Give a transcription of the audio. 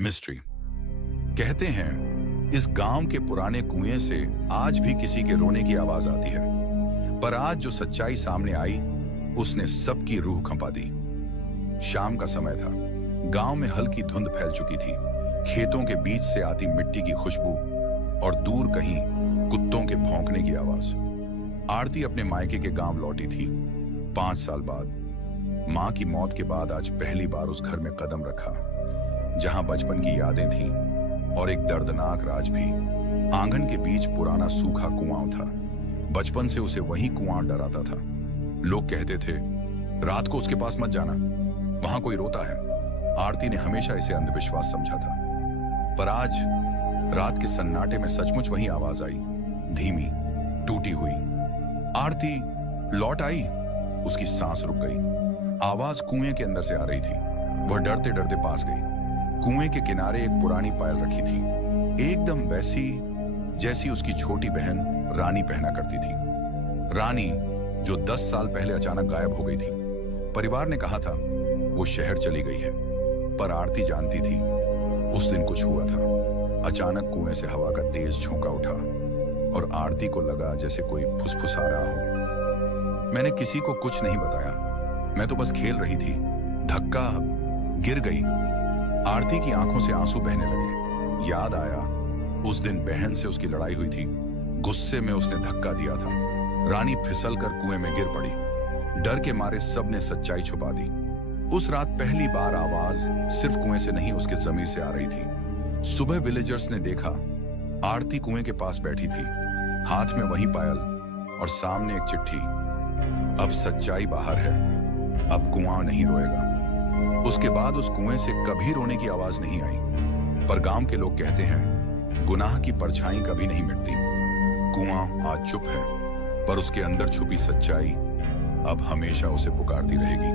Mystery. कहते हैं इस गांव के पुराने कुएं से आज भी किसी के रोने की आवाज आती है। पर आज जो सच्चाई सामने आई उसने सबकी रूह कंपा दी। शाम का समय था। गांव में हल्की धुंध फैल चुकी थी। खेतों के बीच से आती मिट्टी की खुशबू और दूर कहीं कुत्तों के भौंकने की आवाज। आरती अपने मायके के गांव लौटी थी 5 साल बाद। मां की मौत के बाद आज पहली बार उस घर में कदम रखा जहां बचपन की यादें थीं और एक दर्दनाक राज भी। आंगन के बीच पुराना सूखा कुआं था। बचपन से उसे वही कुआं डराता था। लोग कहते थे रात को उसके पास मत जाना, वहां कोई रोता है। आरती ने हमेशा इसे अंधविश्वास समझा था। पर आज रात के सन्नाटे में सचमुच वही आवाज आई, धीमी, टूटी हुई। आरती लौट आई। उसकी सांस रुक गई। आवाज कुएं के अंदर से आ रही थी। वह डरते डरते पास गई। कुएं के किनारे एक पुरानी पायल रखी थी, एकदम वैसी जैसी उसकी छोटी बहन रानी पहना करती थी। रानी जो 10 साल पहले अचानक गायब हो गई थी। परिवार ने कहा था वो शहर चली गई है, पर आरती जानती थी उस दिन कुछ हुआ था। अचानक कुएं से हवा का तेज झोंका उठा और आरती को लगा जैसे कोई फुसफुसा रहा हो। मैंने किसी को कुछ नहीं बताया, मैं तो बस खेल रही थी। धक्का, गिर गई। आरती की आंखों से आंसू बहने लगे। याद आया उस दिन बहन से उसकी लड़ाई हुई थी। गुस्से में उसने धक्का दिया था। रानी फिसलकर कुएं में गिर पड़ी। डर के मारे सबने सच्चाई छुपा दी। उस रात पहली बार आवाज सिर्फ कुएं से नहीं, उसके जमीर से आ रही थी। सुबह विलेजर्स ने देखा आरती कुएं के पास बैठी थी, हाथ में वही पायल और सामने एक चिट्ठी। अब सच्चाई बाहर है, अब कुआं नहीं रोएगा। उसके बाद उस कुएं से कभी रोने की आवाज नहीं आई। पर गांव के लोग कहते हैं गुनाह की परछाई कभी नहीं मिटती। कुआं आज चुप है, पर उसके अंदर छुपी सच्चाई अब हमेशा उसे पुकारती रहेगी।